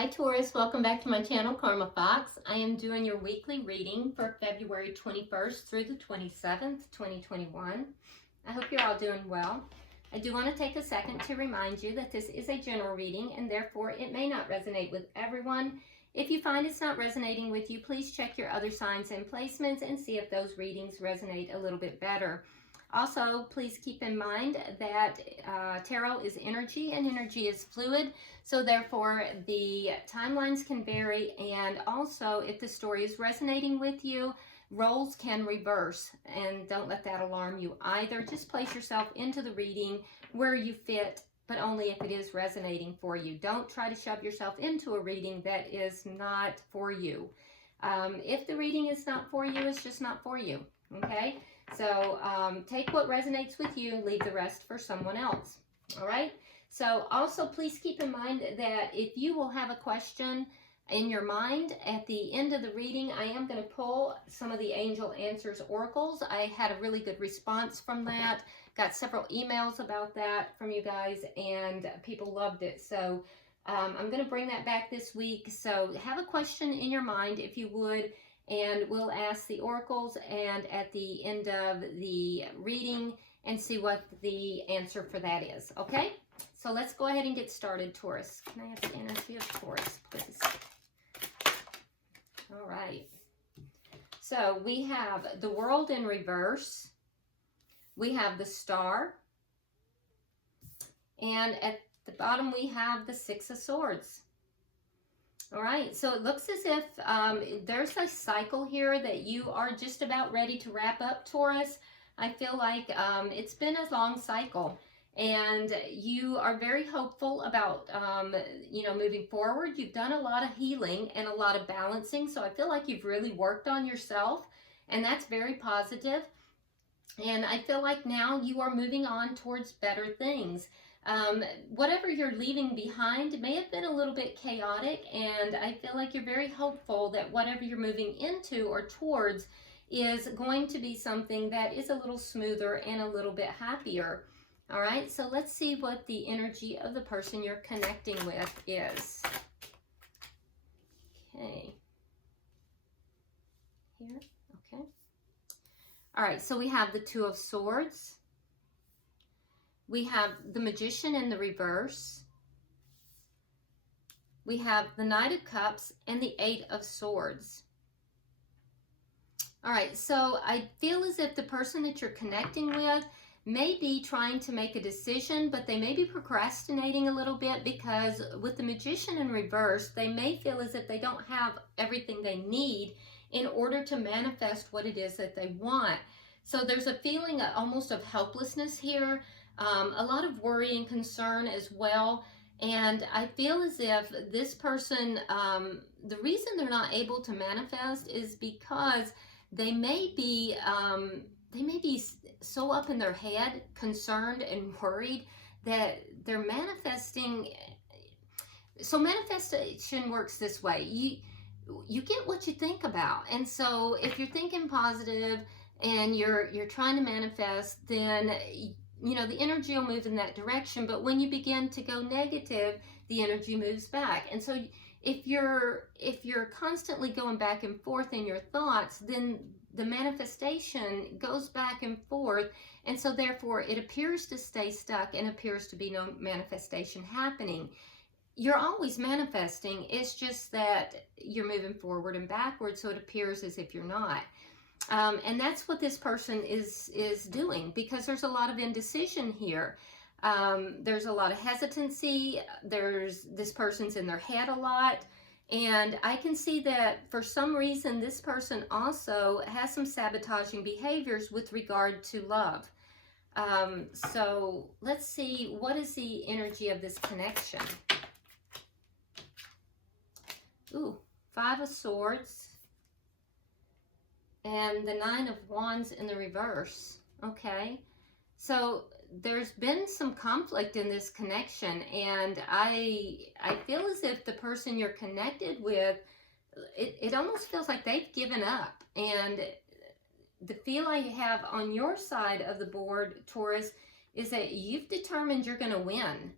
Hi Taurus, welcome back to my channel, Karma Fox. I am doing your weekly reading for February 21st through the 27th, 2021. I hope you're all doing well. I do want to take a second to remind you that this is a general reading and therefore it may not resonate with everyone. If you find it's not resonating with you, please check your other signs and placements and see if those readings resonate a little bit better. Also, please keep in mind that tarot is energy and energy is fluid, so therefore the timelines can vary, and also if the story is resonating with you, roles can reverse, and don't let that alarm you either. Just place yourself into the reading where you fit, but only if it is resonating for you. Don't try to shove yourself into a reading that is not for you. If the reading is not for you, it's just not for you, okay? So take what resonates with you and leave the rest for someone else. All right. So also please keep in mind that if you will have a question in your mind at the end of the reading, I am going to pull some of the Angel Answers oracles. I had a really good response from that. Got several emails about that from you guys, and people loved it. So I'm going to bring that back this week. So have a question in your mind if you would, and we'll ask the oracles and at the end of the reading and see what the answer for that is. Okay, so let's go ahead and get started, Taurus. Can I have the energy of Taurus, please? All right. So we have the World in reverse. We have the Star. And at the bottom we have the Six of Swords. All right, so it looks as if there's a cycle here that you are just about ready to wrap up, Taurus. I feel like it's been a long cycle, and you are very hopeful about, moving forward. You've done a lot of healing and a lot of balancing, so I feel like you've really worked on yourself, and that's very positive. And I feel like now you are moving on towards better things. Whatever you're leaving behind may have been a little bit chaotic, and I feel like you're very hopeful that whatever you're moving into or towards is going to be something that is a little smoother and a little bit happier. All right, so let's see what the energy of the person you're connecting with is. Okay. Here, okay. All right, so we have the Two of Swords. We have the Magician in the reverse. We have the Knight of Cups and the Eight of Swords. All right, so I feel as if the person that you're connecting with may be trying to make a decision, but they may be procrastinating a little bit, because with the Magician in reverse, they may feel as if they don't have everything they need in order to manifest what it is that they want. So there's a feeling almost of helplessness here. A lot of worry and concern as well. And I feel as if this person, the reason they're not able to manifest is because they may be so up in their head, concerned and worried, that they're manifesting. So manifestation works this way. You get what you think about. And so if you're thinking positive and you're trying to manifest, then the energy will move in that direction. But when you begin to go negative, the energy moves back. And so if you're constantly going back and forth in your thoughts, then the manifestation goes back and forth. And so therefore it appears to stay stuck and appears to be no manifestation happening. You're always manifesting. It's just that you're moving forward and backwards, so it appears as if you're not. And that's what this person is doing, because there's a lot of indecision here. There's a lot of hesitancy. This person's in their head a lot. And I can see that for some reason, this person also has some sabotaging behaviors with regard to love. So let's see, what is the energy of this connection? Ooh, Five of Swords. And the Nine of Wands in the reverse. Okay, so there's been some conflict in this connection, and I feel as if the person you're connected with, it almost feels like they've given up. And the feel I have on your side of the board, Taurus, is that you've determined you're going to win.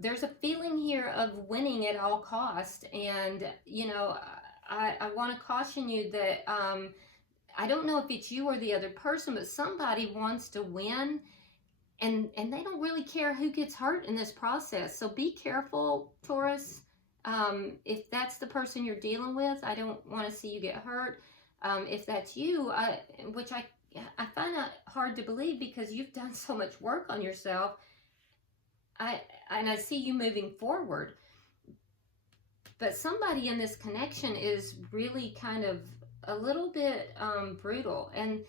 There's a feeling here of winning at all cost. And, you know, I want to caution you that I don't know if it's you or the other person, but somebody wants to win, and they don't really care who gets hurt in this process. So be careful, Taurus. If that's the person you're dealing with, I don't want to see you get hurt. If that's you, which I find that hard to believe because you've done so much work on yourself. And I see you moving forward. But somebody in this connection is really kind of a little bit brutal. And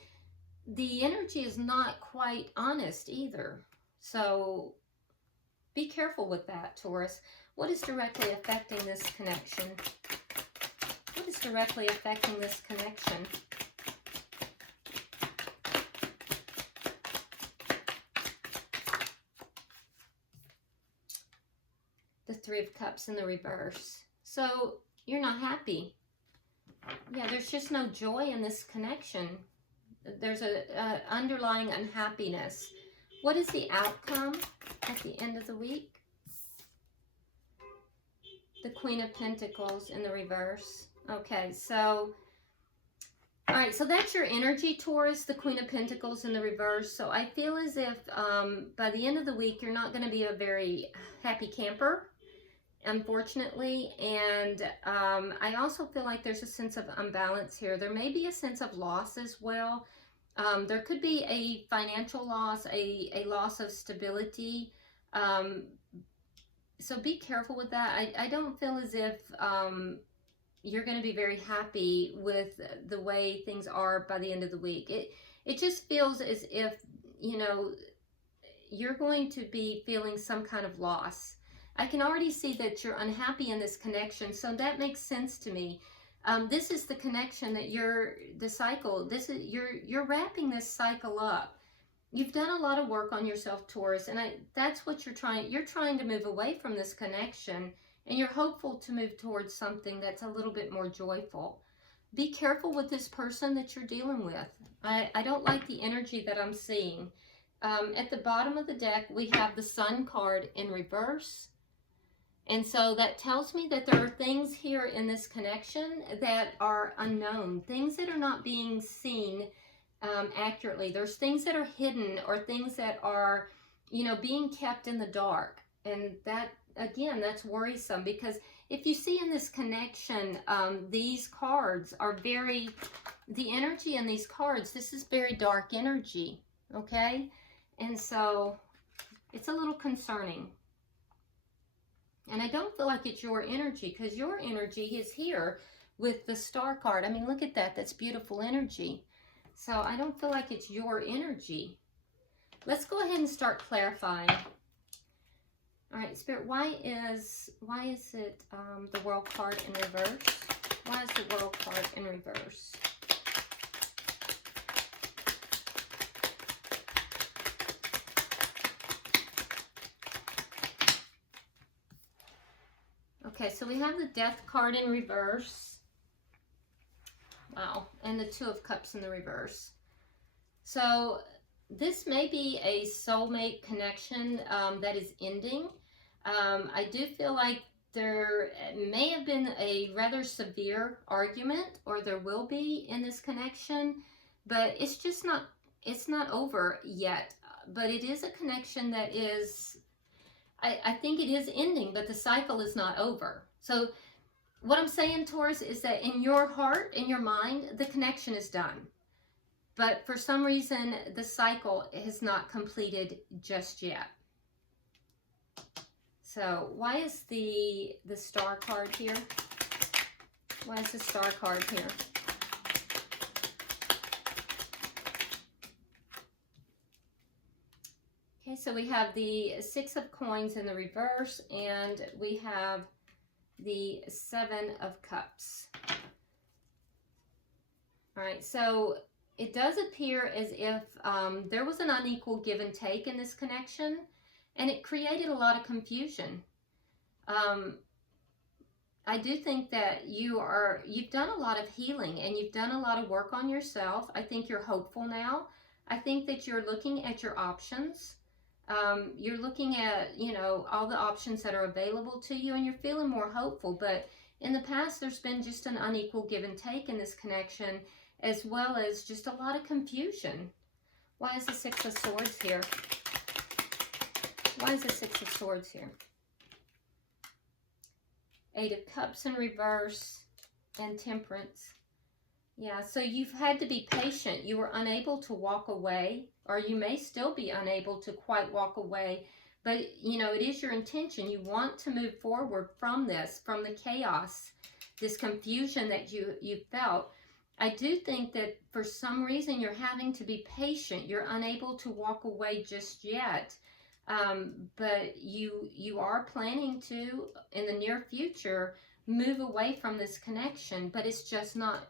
the energy is not quite honest either. So be careful with that, Taurus. What is directly affecting this connection? What is directly affecting this connection? The Three of Cups in the reverse. So you're not happy. Yeah, there's just no joy in this connection. There's a underlying unhappiness. What is the outcome at the end of the week? The Queen of Pentacles in the reverse. Okay, so, all right, so that's your energy, Taurus, the Queen of Pentacles in the reverse. So I feel as if by the end of the week, you're not going to be a very happy camper, unfortunately. And I also feel like there's a sense of unbalance here. There may be a sense of loss as well. There could be a financial loss, a loss of stability. So be careful with that. I don't feel as if you're going to be very happy with the way things are by the end of the week. It just feels as if, you know, you're going to be feeling some kind of loss. I can already see that you're unhappy in this connection, so that makes sense to me. This is the connection that the cycle. You're wrapping this cycle up. You've done a lot of work on yourself, Taurus, and that's what you're trying. You're trying to move away from this connection, and you're hopeful to move towards something that's a little bit more joyful. Be careful with this person that you're dealing with. I don't like the energy that I'm seeing. At the bottom of the deck, we have the Sun card in reverse. And so that tells me that there are things here in this connection that are unknown, things that are not being seen accurately. There's things that are hidden or things that are, you know, being kept in the dark. And that, again, that's worrisome, because if you see in this connection, these cards are the energy in these cards, this is very dark energy, okay? And so it's a little concerning. And I don't feel like it's your energy, because your energy is here with the Star card. I mean, look at that. That's beautiful energy. So I don't feel like it's your energy. Let's go ahead and start clarifying. All right, Spirit, why is it the World card in reverse? Why is the World card in reverse? Okay, so we have the Death card in reverse. Wow, and the Two of Cups in the reverse. So this may be a soulmate connection that is ending. I do feel like there may have been a rather severe argument, or there will be in this connection, but it's just not, it's not over yet. But it is a connection that is, I think it is ending, but the cycle is not over. So what I'm saying, Taurus, is that in your heart, in your mind, the connection is done. But for some reason, the cycle has not completed just yet. So why is the Star card here? Why is the Star card here? Okay, so we have the Six of Coins in the reverse, and we have the Seven of Cups. All right, so it does appear as if there was an unequal give and take in this connection, and it created a lot of confusion. I do think that you've done a lot of healing, and you've done a lot of work on yourself. I think you're hopeful now. I think that you're looking at your options. You're looking at, you know, all the options that are available to you, and you're feeling more hopeful. But in the past, there's been just an unequal give and take in this connection, as well as just a lot of confusion. Why is the Six of Swords here? Why is the Six of Swords here? Eight of Cups in reverse and Temperance. Yeah, so you've had to be patient. You were unable to walk away, or you may still be unable to quite walk away. But, you know, it is your intention. You want to move forward from this, from the chaos, this confusion that you felt. I do think that for some reason you're having to be patient. You're unable to walk away just yet. But you are planning to, in the near future, move away from this connection. But it's just not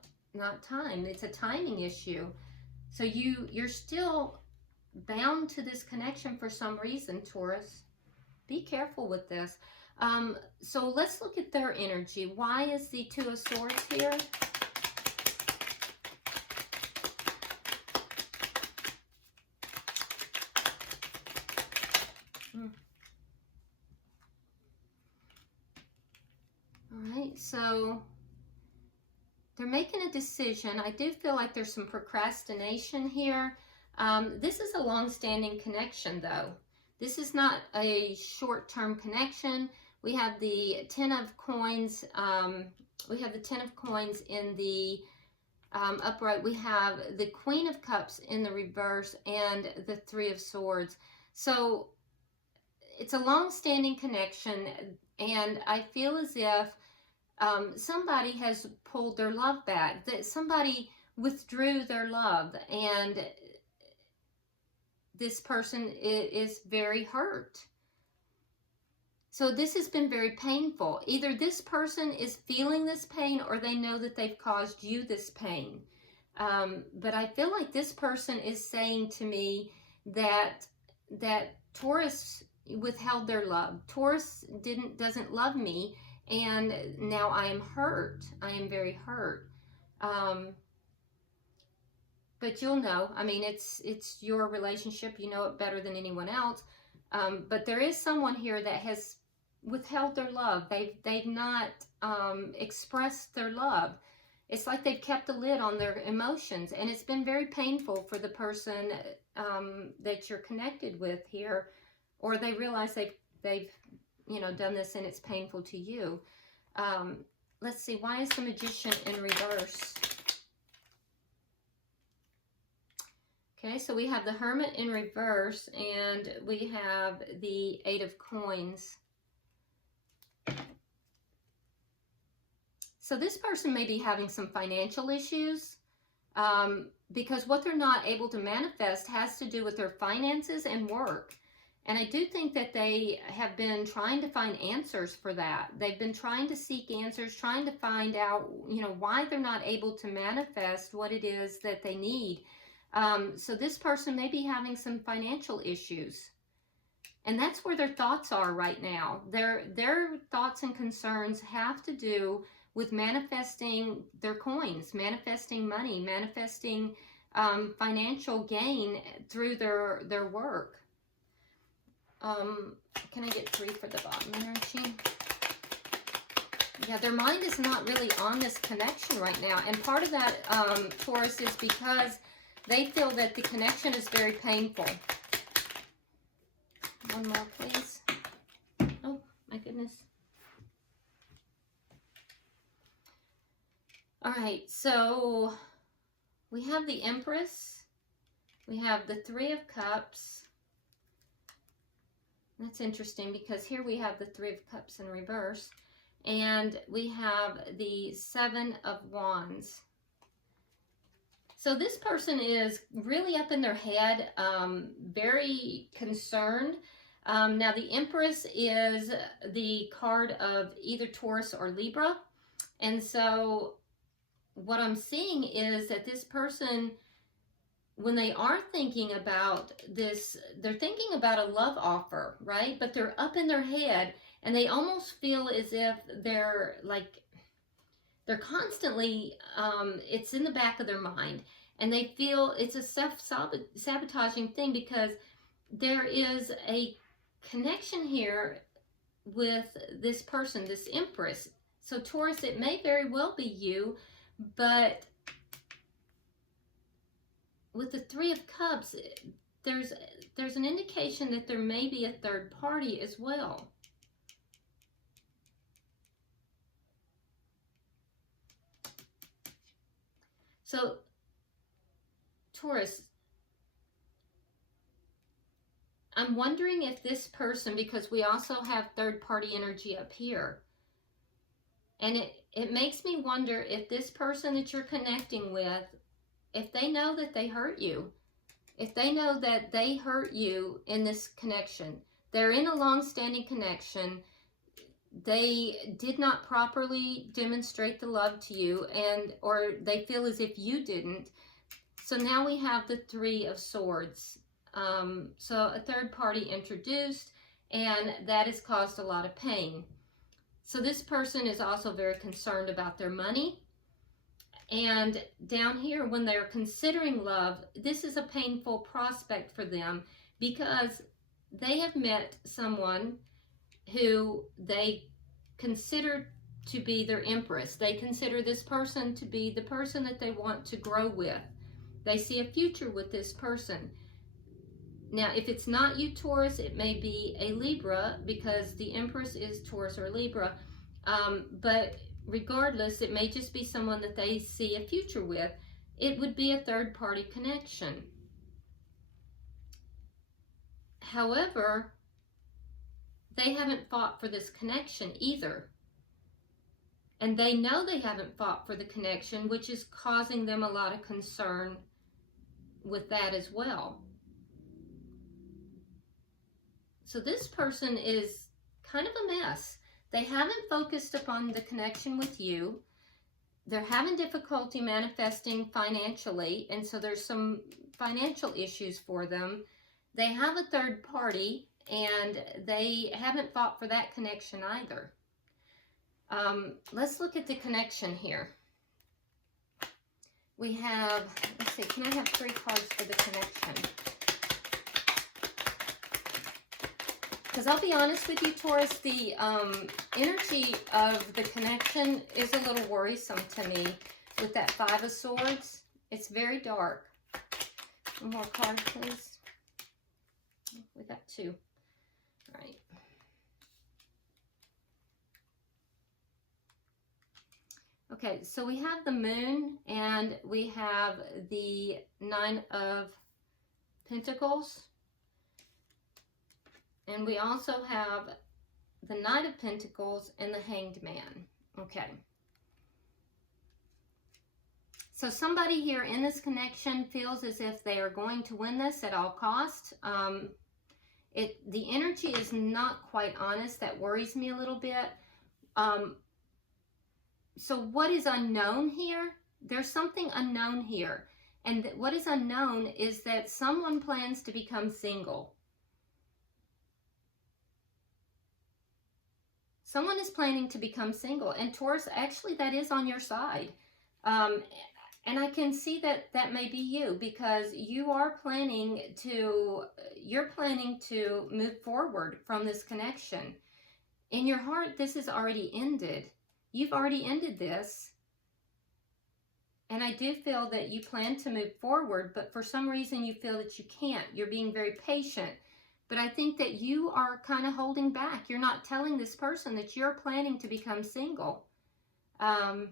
time. It's a timing issue. So you're still bound to this connection for some reason, Taurus. Be careful with this. So let's look at their energy. Why is the Two of Swords here? All right, so they're making a decision. I do feel like there's some procrastination here. This is a long-standing connection, though. This is not a short-term connection. We have the Ten of Coins. We have the Ten of Coins in the upright. We have the Queen of Cups in the reverse and the Three of Swords. So it's a long-standing connection, and I feel as if somebody has pulled their love back, that somebody withdrew their love, and this person is very hurt. So this has been very painful. Either this person is feeling this pain, or they know that they've caused you this pain. But I feel like this person is saying to me that Taurus withheld their love. Taurus doesn't love me, and now I am hurt. I am very hurt. But you'll know. I mean, it's your relationship. You know it better than anyone else. But there is someone here that has withheld their love. They've not expressed their love. It's like they've kept a lid on their emotions, and it's been very painful for the person that you're connected with here, or they realize they've you know, done this and it's painful to you. Let's see, why is the Magician in reverse? Okay, so we have the Hermit in reverse, and we have the Eight of Coins. So this person may be having some financial issues, because what they're not able to manifest has to do with their finances and work. And I do think that they have been trying to find answers for that. They've been trying to seek answers, trying to find out, you know, why they're not able to manifest what it is that they need. So this person may be having some financial issues. And that's where their thoughts are right now. Their thoughts and concerns have to do with manifesting their coins, manifesting money, manifesting financial gain through their work. Can I get 3 for the bottom energy? Yeah, their mind is not really on this connection right now. And part of that, Taurus, is because they feel that the connection is very painful. One more, please. Oh, my goodness. All right, so we have the Empress. We have the Three of Cups. That's interesting because here we have the Three of Cups in reverse, and we have the Seven of Wands. So this person is really up in their head, very concerned. Now the Empress is the card of either Taurus or Libra, and so what I'm seeing is that this person, when they are thinking about this, they're thinking about a love offer, right? But they're up in their head, and they almost feel as if they're constantly, it's in the back of their mind, and they feel it's a self-sabotaging thing because there is a connection here with this person, this Empress. So Taurus, it may very well be you, but with the Three of Cups, there's an indication that there may be a third party as well. So Taurus, I'm wondering if this person, because we also have third party energy up here, and it makes me wonder if this person that you're connecting with, if they know that they hurt you, if they know that they hurt you in this connection, they're in a long-standing connection, they did not properly demonstrate the love to you, or they feel as if you didn't. So now we have the Three of Swords. So a third party introduced, and that has caused a lot of pain. So this person is also very concerned about their money. And down here, when they're considering love, this is a painful prospect for them, because they have met someone who they consider to be their Empress. They consider this person to be the person that they want to grow with. They see a future with this person. Now, if it's not you, Taurus, it may be a Libra, because the Empress is Taurus or Libra. But regardless, it may just be someone that they see a future with. It would be a third-party connection. However, they haven't fought for this connection either. And they know they haven't fought for the connection, which is causing them a lot of concern with that as well. So this person is kind of a mess. They haven't focused upon the connection with you. They're having difficulty manifesting financially, and so there's some financial issues for them. They have a third party, and they haven't fought for that connection either. Let's look at the connection here. We have, let's see, can I have 3 cards for the connection? Because I'll be honest with you, Taurus, the energy of the connection is a little worrisome to me with that 5 of Swords. It's very dark. One more card, please. We got 2. All right. Okay, so we have the Moon, and we have the 9 of Pentacles. And we also have the Knight of Pentacles and the Hanged Man. Okay. So somebody here in this connection feels as if they are going to win this at all costs. The energy is not quite honest. That worries me a little bit. So what is unknown here? There's something unknown here. And what is unknown is that someone plans to become single. Someone is planning to become single, and Taurus, actually that is on your side. And I can see that that may be you, because you're planning to move forward from this connection. In your heart, this is already ended. You've already ended this. And I do feel that you plan to move forward, but for some reason you feel that you can't. You're being very patient. But I think that you are kind of holding back. You're not telling this person that you're planning to become single. The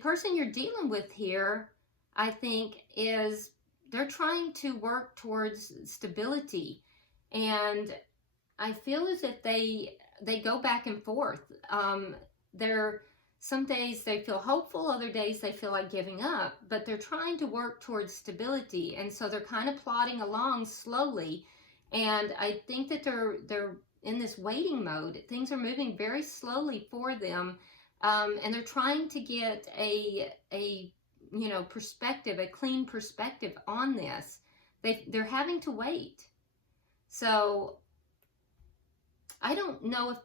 person you're dealing with here, I think, they're trying to work towards stability. And I feel as if they go back and forth. Some days they feel hopeful, other days they feel like giving up, but they're trying to work towards stability, and so they're kind of plodding along slowly. And I think that they're in this waiting mode. Things are moving very slowly for them, and they're trying to get a perspective, a clean perspective on this. They're having to wait. So I don't know if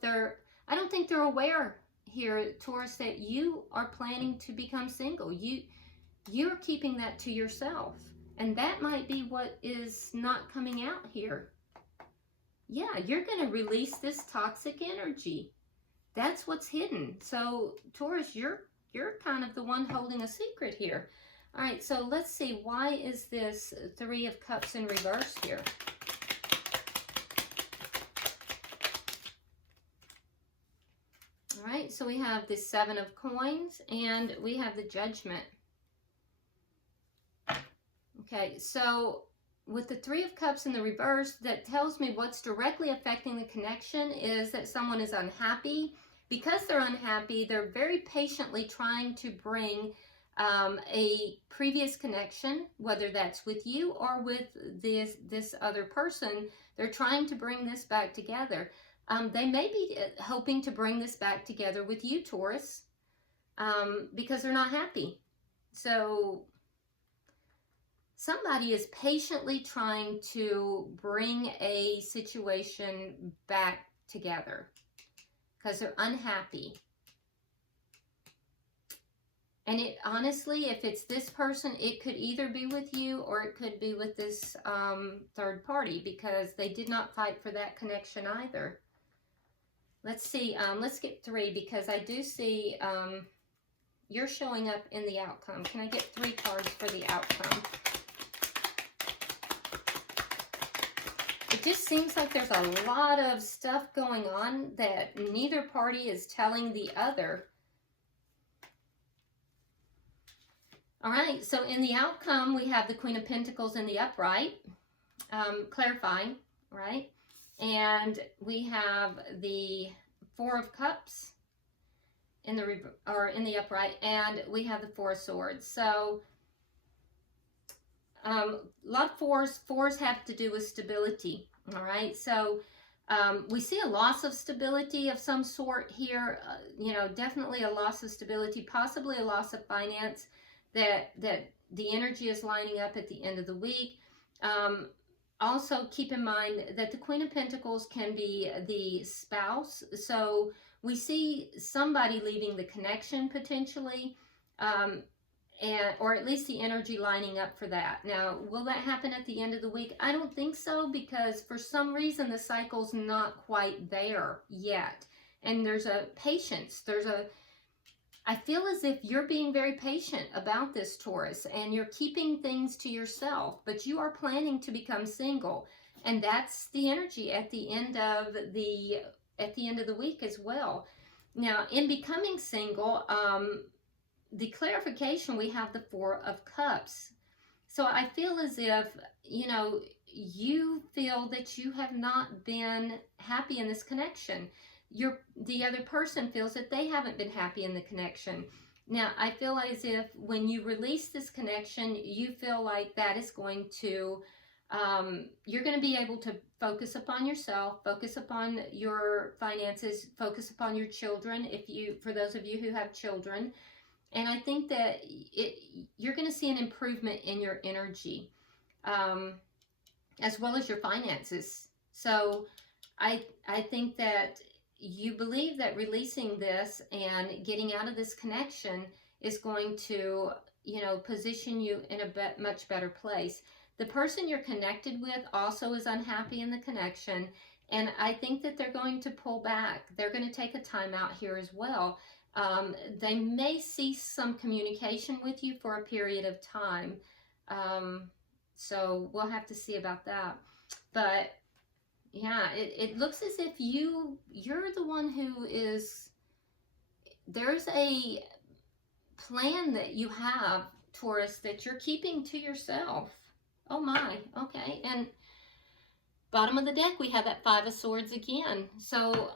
I don't think they're aware here, Taurus, that you are planning to become single. You're keeping that to yourself. And that might be what is not coming out here. Yeah, you're going to release this toxic energy. That's what's hidden. So Taurus, you're kind of the one holding a secret here. All right, so let's see. Why is this Three of Cups in reverse here? All right, so we have the Seven of Coins and we have the Judgment. Okay, so with the Three of Cups in the reverse, that tells me what's directly affecting the connection is that someone is unhappy. Because they're unhappy, they're very patiently trying to bring a previous connection, whether that's with you or with this other person. They're trying to bring this back together. They may be hoping to bring this back together with you, Taurus, because they're not happy. So somebody is patiently trying to bring a situation back together because they're unhappy. And it honestly, if it's this person, it could either be with you or it could be with this third party, because they did not fight for that connection either. Let's see, let's get three, because I do see you're showing up in the outcome. Can I get 3 cards for the outcome? It just seems like there's a lot of stuff going on that neither party is telling the other. All right, so in the outcome, we have the Queen of Pentacles in the upright, clarifying, right? And we have the Four of Cups in the upright, and we have the Four of Swords. So a lot of fours have to do with stability. All right, so we see a loss of stability of some sort here. You know, definitely a loss of stability, possibly a loss of finance. That the energy is lining up at the end of the week. Also keep in mind that the Queen of Pentacles can be the spouse. So we see somebody leaving the connection potentially, or at least the energy lining up for that. Now, will that happen at the end of the week? I don't think so, because for some reason the cycle's not quite there yet. And there's a patience. I feel as if you're being very patient about this, Taurus, and you're keeping things to yourself, but you are planning to become single. And that's the energy at the end of the week as well. Now, in becoming single, the clarification, we have the Four of Cups. So I feel as if, you know, you feel that you have not been happy in this connection. The other person feels that they haven't been happy in the connection. Now, I feel as if when you release this connection, you feel like that is going to, you're going to be able to focus upon yourself, focus upon your finances, focus upon your children, for those of you who have children. And I think that you're going to see an improvement in your energy, as well as your finances. So I think that you believe that releasing this and getting out of this connection is going to, you know, position you in a much better place. The person you're connected with also is unhappy in the connection, and I think that they're going to pull back. They're going to take a time out here as well. They may cease some communication with you for a period of time. So we'll have to see about that. But yeah, it looks as if you're the one who is, there's a plan that you have, Taurus, that you're keeping to yourself. Oh my, okay. And bottom of the deck, we have that Five of Swords again. So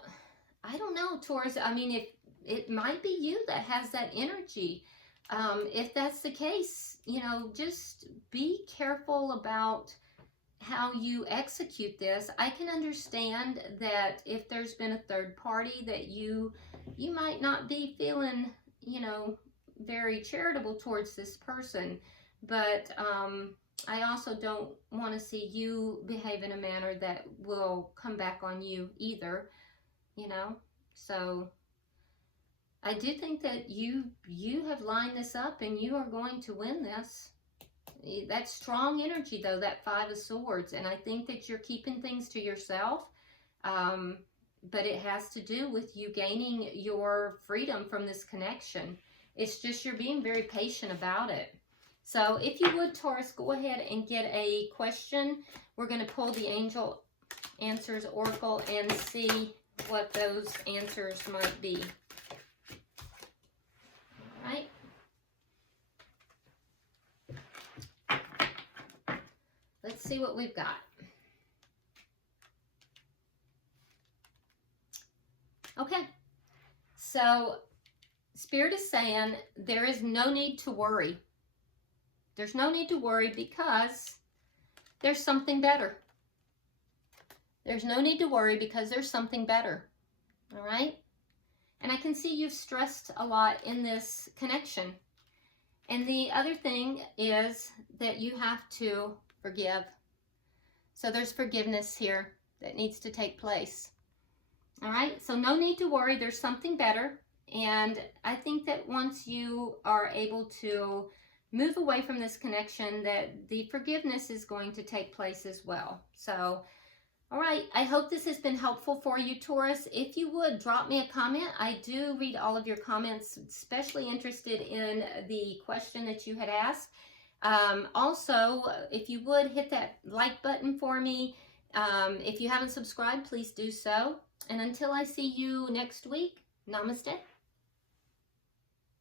I don't know, Taurus. I mean, it might be you that has that energy. If that's the case, you know, just be careful about how you execute this. I can understand that if there's been a third party, that you might not be feeling, you know, very charitable towards this person. But I also don't want to see you behave in a manner that will come back on you either, you know. So I do think that you have lined this up and you are going to win this. That's strong energy, though, that Five of Swords. And I think that you're keeping things to yourself. But it has to do with you gaining your freedom from this connection. It's just you're being very patient about it. So if you would, Taurus, go ahead and get a question. We're going to pull the Angel Answers Oracle and see what those answers might be. All right. Let's see what we've got. Okay, so Spirit is saying there is no need to worry. There's no need to worry because there's something better. There's no need to worry because there's something better. All right? And I can see you've stressed a lot in this connection. And the other thing is that you have to forgive. So there's forgiveness here that needs to take place. All right, so no need to worry. There's something better. And I think that once you are able to move away from this connection, that the forgiveness is going to take place as well. So, all right, I hope this has been helpful for you, Taurus. If you would, drop me a comment. I do read all of your comments, especially interested in the question that you had asked. Also, if you would, hit that like button for me. If you haven't subscribed, please do so. And until I see you next week, namaste.